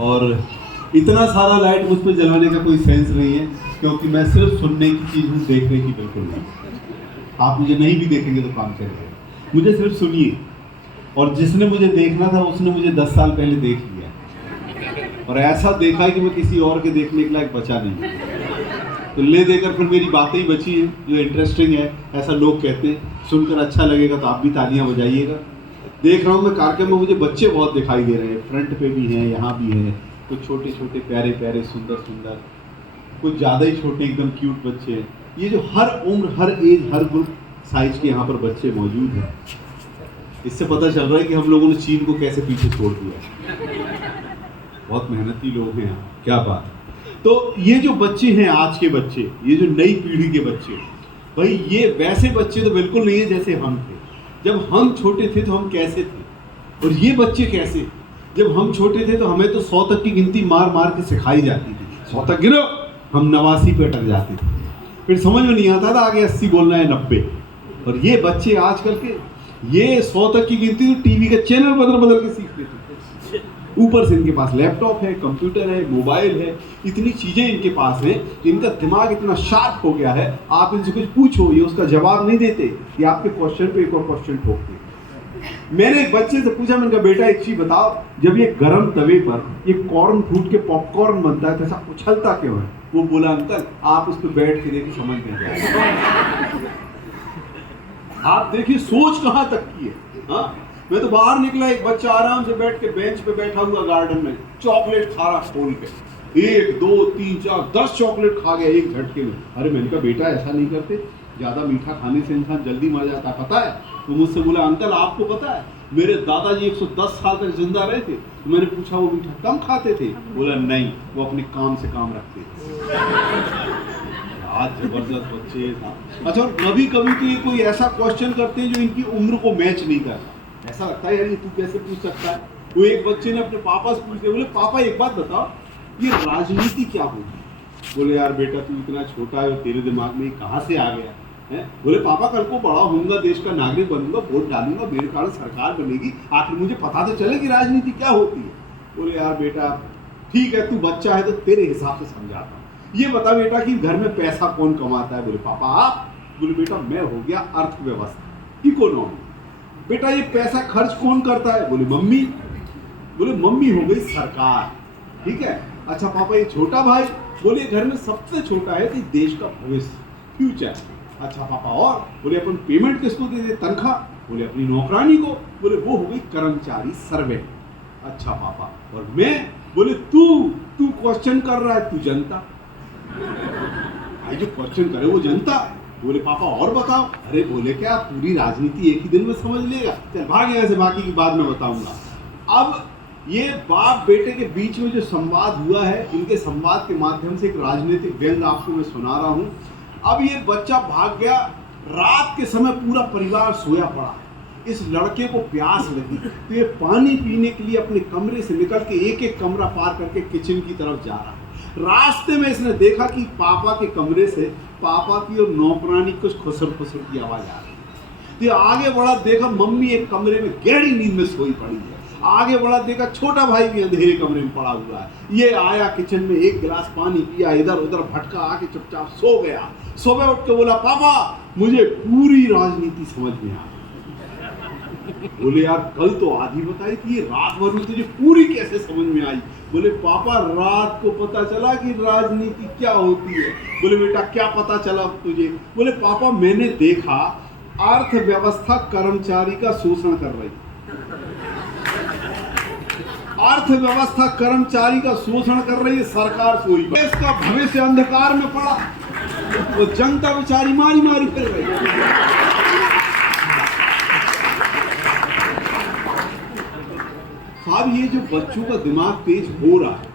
और इतना सारा लाइट मुझ पर जलाने का कोई सेंस नहीं है, क्योंकि मैं सिर्फ सुनने की चीज़ हूँ, देखने की बिल्कुल नहीं। आप मुझे नहीं भी देखेंगे तो काम चलेगा, मुझे सिर्फ सुनिए। और जिसने मुझे देखना था उसने मुझे 10 साल पहले देख लिया, और ऐसा देखा है कि मैं किसी और के देखने के लायक बचा नहीं। तो ले देकर फिर मेरी बातें ही बची हैं जो इंटरेस्टिंग है, ऐसा लोग कहते हैं। सुनकर अच्छा लगेगा तो आप भी तालियां बजाइएगा। देख रहा हूँ मैं कार्यक्रम में, मुझे बच्चे बहुत दिखाई दे रहे हैं, फ्रंट पे भी हैं, यहाँ भी हैं, कुछ छोटे छोटे प्यारे प्यारे सुंदर सुंदर, कुछ ज़्यादा ही छोटे एकदम क्यूट बच्चे हैं। ये जो हर उम्र, हर एज, हर ग्रुप साइज के यहाँ पर बच्चे मौजूद हैं, इससे पता चल रहा है कि हम लोगों ने चीन को कैसे पीछे छोड़ दिया। बहुत मेहनती लोग हैं यहाँ, क्या बात। तो ये जो बच्चे हैं, आज के बच्चे, ये जो नई पीढ़ी के बच्चे, भाई ये वैसे बच्चे तो बिल्कुल नहीं है जैसे हम थे। जब हम छोटे थे तो हम कैसे थे, और ये बच्चे कैसे। जब हम छोटे थे तो हमें तो 100 तक की गिनती मार मार के सिखाई जाती थी, 100 तक गिनो, हम 89 पे अटक जाते थे, फिर समझ में नहीं आता था आगे 80 बोलना है 90। और ये बच्चे आजकल के, ये 100 तक की गिनती तो टीवी का चैनल बदल बदल के सीख लेते। ऊपर से इनके पास लैपटॉप है, कंप्यूटर है, मोबाइल है, इतनी चीज़ें इनके पास हैं, इनका दिमाग इतना शार्प हो गया है, आप इनसे कुछ पूछो ये उसका जवाब नहीं देते, ये आपके क्वेश्चन पे एक और क्वेश्चन ठोकते। मैंने एक बच्चे से पूछा, मैंने कहा बेटा एक चीज़ बताओ, जब ये गर्म तवे पर ये कॉर्न फूट के पॉपकॉर्न बनता है तो ऐसा उछलता क्यों है। वो बोला अंकल आप उस पर बैठ के देखिए समझ में आ जाएगा। आप देखिए सोच कहाँ तक की है। हाँ, मैं तो बाहर निकला, एक बच्चा आराम से बैठ के बेंच पे बैठा हुआ गार्डन में, चॉकलेट खा रहा खोल के, 1 2 3 4 10 चॉकलेट खा गया एक झटके में। अरे मैंने कहा बेटा ऐसा नहीं करते, ज़्यादा मीठा खाने से इंसान जल्दी मर जाता है, पता है। तो मुझसे बोला अंकल आपको पता है मेरे दादाजी 110 साल तक जिंदा रहे थे। तो मैंने पूछा वो मीठा कम खाते थे। बोला नहीं, वो अपने काम से काम रखते थे। आज जबरदस्त बच्चे था। अच्छा, और कभी कभी तो ये कोई ऐसा क्वेश्चन करते हैं जो इनकी उम्र को मैच नहीं करता। ऐसा लगता है यार ये तू कैसे पूछ सकता है। वो एक बच्चे ने अपने पापा से पूछ लिया, बोले पापा एक बात बताओ, ये राजनीति क्या होगी। बोले यार बेटा तू इतना छोटा है, तेरे दिमाग में कहाँ से आ गया है। बोले पापा कल को बड़ा होऊंगा, देश का नागरिक बनूंगा, वोट डालूंगा, मेरे कारण सरकार बनेगी, आखिर मुझे पता तो चले कि राजनीति क्या होती है। बोले यार बेटा ठीक है, तू बच्चा है तो तेरे हिसाब से समझाता हूँ, ये बता बेटा कि घर में पैसा कौन कमाता है। बोले पापा आप। बोले बेटा मैं हो गया अर्थव्यवस्था, इकोनॉमी। बेटा ये पैसा खर्च कौन करता है। बोले मम्मी। बोले मम्मी हो गई सरकार, ठीक है। अच्छा पापा ये छोटा भाई। बोले घर में सबसे छोटा है तो देश का भविष्य, फ्यूचर। अच्छा पापा और। बोले अपन पेमेंट किसको देते, तनख्वाह। बोले अपनी नौकरानी को। बोले वो हो गई कर्मचारी, सर्वेंट। अच्छा पापा और मैं। बोले तू क्वेश्चन कर रहा है, तू जनता। भाई जो क्वेश्चन करे वो जनता। बोले पापा और बताओ। अरे बोले क्या पूरी राजनीति एक ही दिन में समझ लेगा, चल भाग यहाँ से, बाकी की बात में बताऊंगा। अब ये बाप बेटे के बीच में जो संवाद हुआ है, इनके संवाद के माध्यम से एक राजनीतिक व्यंग आपको मैं सुना रहा हूँ। अब ये बच्चा भाग गया, रात के समय पूरा परिवार सोया पड़ा, इस लड़के को प्यास लगी तो ये पानी पीने के लिए अपने कमरे से निकल के एक एक कमरा पार करके किचन की तरफ जा रहा है। रास्ते में इसने देखा कि पापा के कमरे से पापा की और नौकरानी कुछ खुसर खुसर की आवाज आ रही है। तो आगे बढ़ा, देखा मम्मी एक कमरे में गहरी नींद में सोई पड़ी है। आगे बढ़ा, देखा छोटा भाई भी अंधेरे कमरे में पड़ा हुआ है। ये आया किचन में, एक गिलास पानी पिया, इधर उधर भटका, आके चुपचाप सो गया। सुबह उठ के बोला पापा मुझे पूरी राजनीति समझ में आ गई। बोले यार कल तो आधी बताई थी, रात भर में तुझे पूरी कैसे समझ में आई। बोले पापा रात को पता चला कि राजनीति क्या होती है। बोले बेटा क्या पता चला तुझे। बोले पापा मैंने देखा अर्थव्यवस्था कर्मचारी का शोषण कर रही, अर्थव्यवस्था कर्मचारी का शोषण कर रही है, सरकार सोई, देश का भविष्य अंधकार में पड़ा, वो जनता बेचारी मारी मारी फिर रही। साहब ये जो बच्चों का दिमाग तेज हो रहा है,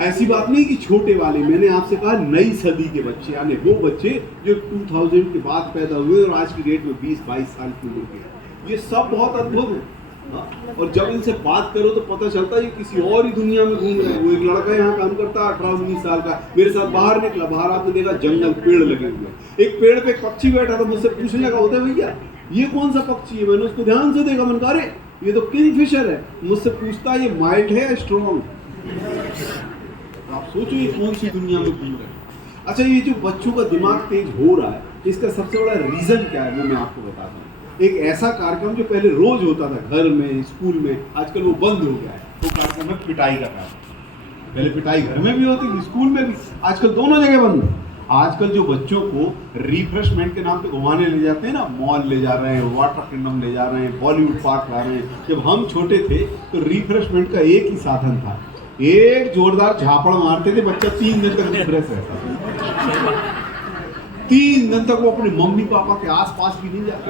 ऐसी बात नहीं कि छोटे वाले, मैंने आपसे कहा नई सदी के बच्चे, यानी वो बच्चे जो 2000 के बाद पैदा हुए और आज की डेट में 20-22 साल की उम्र के, ये सब बहुत अद्भुत है। और जब इनसे बात करो तो पता चलता है ये किसी और ही दुनिया में घूम रहे हैं। वो एक लड़का यहाँ काम करता है 18-19 साल का, मेरे साथ बाहर निकला, बाहर आपने देखा जंगल, पेड़ लगे हुए, एक पेड़ पे एक पक्षी बैठा था, मुझसे पूछने लगा होता भैया ये कौन सा पक्षी है। मैंने उसको ध्यान से देखा, मैंने कहा अरे ये तो किंगफिशर है। मुझसे पूछता है ये माइल्ड है या स्ट्रॉन्ग। तो आप सोचो ये कौन सी दुनिया में घूम रहे हैं। अच्छा, ये जो बच्चों का दिमाग तेज हो रहा है, इसका सबसे बड़ा रीजन क्या है वो मैं आपको बताता हूँ। एक ऐसा कार्यक्रम जो पहले रोज होता था घर में, स्कूल में, आजकल वो बंद हो गया है। वो कार्यक्रम है पिटाई का कार्यक्रम। पहले पिटाई घर में भी होती थी, स्कूल में भी, आजकल दोनों जगह बंद है। आजकल जो बच्चों को रिफ्रेशमेंट के नाम पे घुमाने ले जाते हैं ना, मॉल ले जा रहे हैं, वाटर किंगडम ले जा रहे हैं, बॉलीवुड पार्क ला रहे हैं। जब हम छोटे थे तो रिफ्रेशमेंट का एक ही साधन था, एक जोरदार झापड़ मारते थे, बच्चा 3 दिन तक रिफ्रेश रहता था। 3 दिन तक वो अपने मम्मी पापा के आसपास भी नहीं जाते।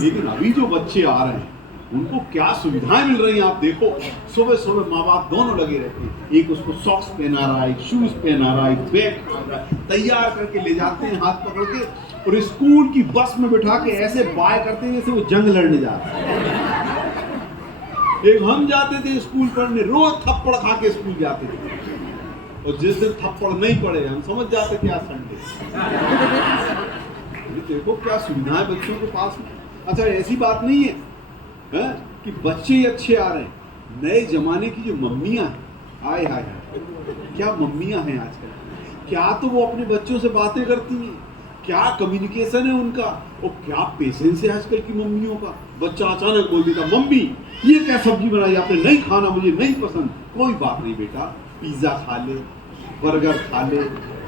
लेकिन अभी जो बच्चे आ रहे हैं उनको क्या सुविधाएं मिल रही हैं आप देखो। सुबह सुबह माँ बाप दोनों लगे रहते हैं, एक उसको सॉक्स पहना रहा है, एक शूज पहना रहा है, एक बैग पहना रहा है, तैयार करके ले जाते हैं हाथ पकड़ के, और स्कूल की बस में बिठा के ऐसे बाय करते हैं जैसे वो जंग लड़ने जा रहे हैं। एक हम जाते थे स्कूल पढ़ने, रोज थप्पड़ खा के स्कूल जाते थे, और जिस दिन थप्पड़ नहीं पड़े हम समझ जाते थे आज संडे। देखो क्या सुविधाएं बच्चों के पास में। अच्छा, ऐसी बात नहीं है कि बच्चे ही अच्छे आ रहे हैं। नए जमाने की जो मम्मियां हैं, हाय हाय हाय, क्या मम्मियां हैं आजकल। क्या तो वो अपने बच्चों से बातें करती हैं, क्या कम्युनिकेशन है उनका, और क्या पेशेंस है आजकल की मम्मियों का। बच्चा अचानक बोल देता, मम्मी ये क्या सब्जी बनाई आपने, नहीं खाना, मुझे नहीं पसंद। कोई बात नहीं बेटा, पिज्जा खा ले, बर्गर खा ले,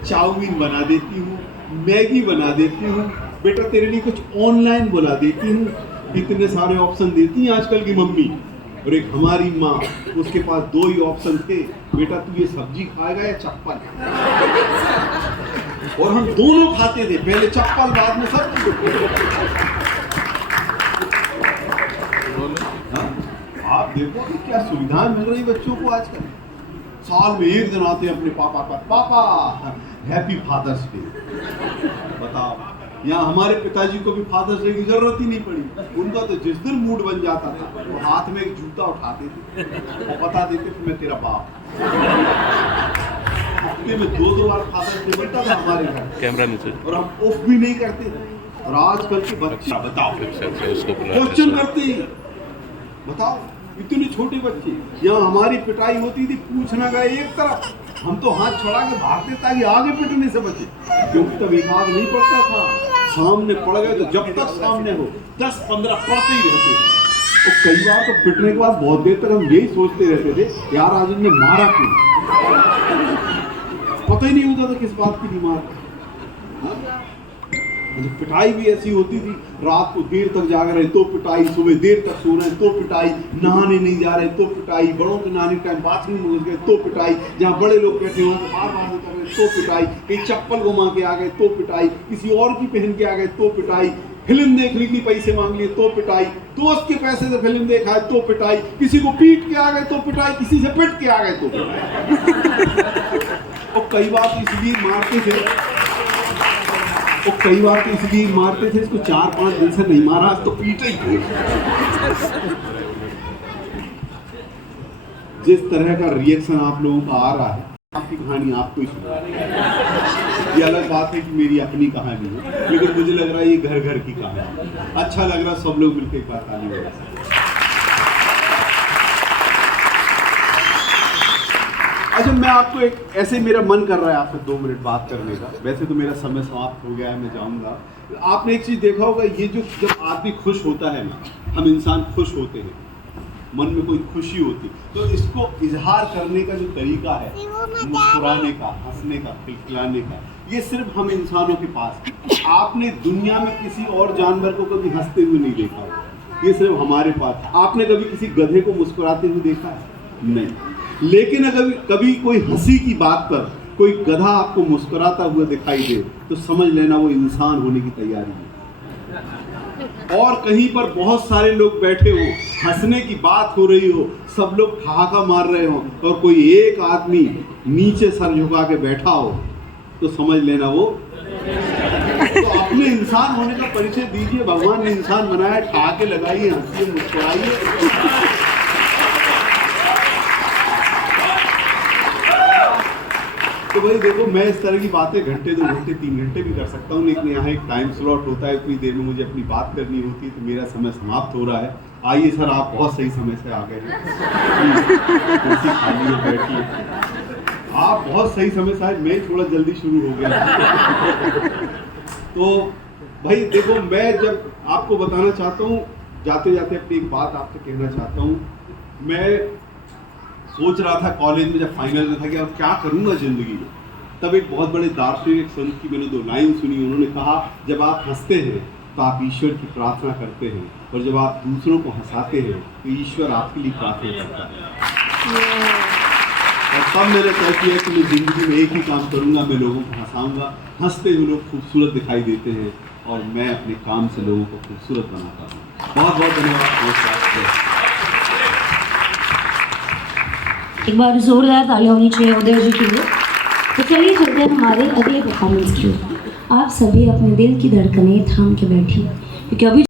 चाउमीन बना देती हूँ, मैगी बना देती हूँ, बेटा तेरे लिए कुछ ऑनलाइन बुला देती हूँ। इतने सारे ऑप्शन देती हैं आजकल की मम्मी। और एक हमारी माँ, उसके पास 2 ही ऑप्शन थे, बेटा तू ये सब्जी खाएगा या चप्पल। और हम दोनों खाते थे, पहले चप्पल बाद में सब्जी। आप देखो कि क्या सुविधाएं मिल रही बच्चों को आजकल। साल में 1 दिन आते हैं अपने पापा पर, पापा हैप्पी फादर्स डे। बताओ, यहाँ हमारे पिताजी को भी फादर्स डे की जरूरत ही नहीं पड़ी। उनका तो जिस दिन मूड बन जाता था वो हाथ में एक जूता उठाते थे और बता देते थे मैं तेरा बाप। हफ्ते में 2 बार फादर्स डे मिलता था हमारे घर, कैमरा नीचे, और हम ऑफ भी नहीं करते थे। और आजकल के बच्चे बताओ क्वेश्चन करते हैं, बताओ इतने छोटे बच्चे। यहाँ हमारी पिटाई होती थी, पूछना गए एक तरफ, हम तो हाथ छुड़ा के भागते ताकि आगे पिटने से बचे, क्योंकि तब एक आग नहीं पड़ता था। सामने पड़ गए तो जब तक सामने हो 10-15 पड़ते ही रहते थे। और कई बार तो पिटने के बाद बहुत देर तक हम यही सोचते रहते थे, यार आज उन्हें मारा क्यों। पता ही नहीं होता था किस बात की बीमार। पिटाई भी ऐसी होती थी, रात को देर तक जाग रहे तो पिटाई, सुबह देर तक सो रहे तो पिटाई, नहाने नहीं जा रहे तो पिटाई, बड़ों के नहाने के टाइम बाथरूम में घुस गए तो पिटाई, जहाँ बड़े लोग बैठे हो बार बार कर रहे तो पिटाई, कहीं चप्पल घुमा के आ गए तो पिटाई, किसी और की पहन के आ गए तो पिटाई, फिल्म देख ली थी पैसे मांग लिए तो पिटाई, दोस्त के पैसे से फिल्म देखा है तो पिटाई, किसी को पीट के आ गए तो पिटाई, किसी से पिट के आ गए तो पिटाई। और कई बार तो इसलिए मारते थे, इसको 4-5 दिन से नहीं मारा, तो पीटे ही। जिस तरह का रिएक्शन आप लोगों का आ रहा है, आपकी कहानी आपको ही सुना। ये अलग बात है कि मेरी अपनी कहानी है, लेकिन मुझे लग रहा है ये घर घर की कहानी। अच्छा लग रहा है सब लोग मिलकर एक बार ताली बजाएं। अच्छा, मैं आपको एक ऐसे, मेरा मन कर रहा है आपसे 2 मिनट बात करने का। वैसे तो मेरा समय समाप्त हो गया है, मैं जाऊंगा। आपने एक चीज देखा होगा, ये जो जब आदमी खुश होता है ना, हम इंसान खुश होते हैं, मन में कोई खुशी होती, तो इसको इजहार करने का जो तरीका है, मुस्कुराने का, हंसने का, खिलखिलाने का, ये सिर्फ हम इंसानों के पास है। आपने दुनिया में किसी और जानवर को कभी हंसते हुए नहीं देखा, ये सिर्फ हमारे पास। आपने कभी किसी गधे को मुस्कुराते हुए देखा है? नहीं। लेकिन अगर कभी कोई हंसी की बात पर कोई गधा आपको मुस्कुराता हुआ दिखाई दे, तो समझ लेना वो इंसान होने की तैयारी है। और कहीं पर बहुत सारे लोग बैठे हो, हंसने की बात हो रही हो, सब लोग ठहाका मार रहे हो, और कोई एक आदमी नीचे सर झुका के बैठा हो, तो समझ लेना वो। तो अपने इंसान होने का परिचय दीजिए। भगवान ने इंसान बनाया, ठहाके लगाइए, हंसिए, मुस्कुराइए। तो भाई देखो, मैं इस तरह की बातें घंटे 2 घंटे 3 घंटे भी कर सकता हूँ, लेकिन यहाँ एक टाइम स्लॉट होता है, इतनी देर में मुझे अपनी बात करनी होती है, तो मेरा समय समाप्त हो रहा है। आइए सर, आप बहुत सही समय से आ गए हैं। कुर्सी खाली है, बैठिए। आप बहुत सही समय से आए, मैं थोड़ा जल्दी शुरू हो गया। तो भाई देखो, मैं जब आपको बताना चाहता हूँ, जाते जाते अपनी एक बात आपसे कहना चाहता हूँ। मैं सोच रहा था कॉलेज में जब फाइनल में था कि अब क्या करूँगा ज़िंदगी में, तब एक बहुत बड़े दार्शनिक संत की मैंने 2 लाइन सुनी। उन्होंने कहा, जब आप हंसते हैं तो आप ईश्वर की प्रार्थना करते हैं, और जब आप दूसरों को हंसाते हैं तो ईश्वर आपके लिए प्रार्थना करता है। और तब मैंने तय किया कि मैं ज़िंदगी में एक ही काम करूँगा, मैं लोगों को हंसाऊँगा। हंसते हुए लोग खूबसूरत दिखाई देते हैं, और मैं अपने काम से लोगों को खूबसूरत बनाता हूँ। बहुत बहुत धन्यवाद। नमस्कार। एक बार जोरदार तालियां होनी चाहिए उदय जी के लिए। तो चलिए चलते हैं हमारे अगले परफॉर्मेंस की ओर। आप सभी अपने दिल की धड़कनें थाम के बैठिए, क्योंकि अभी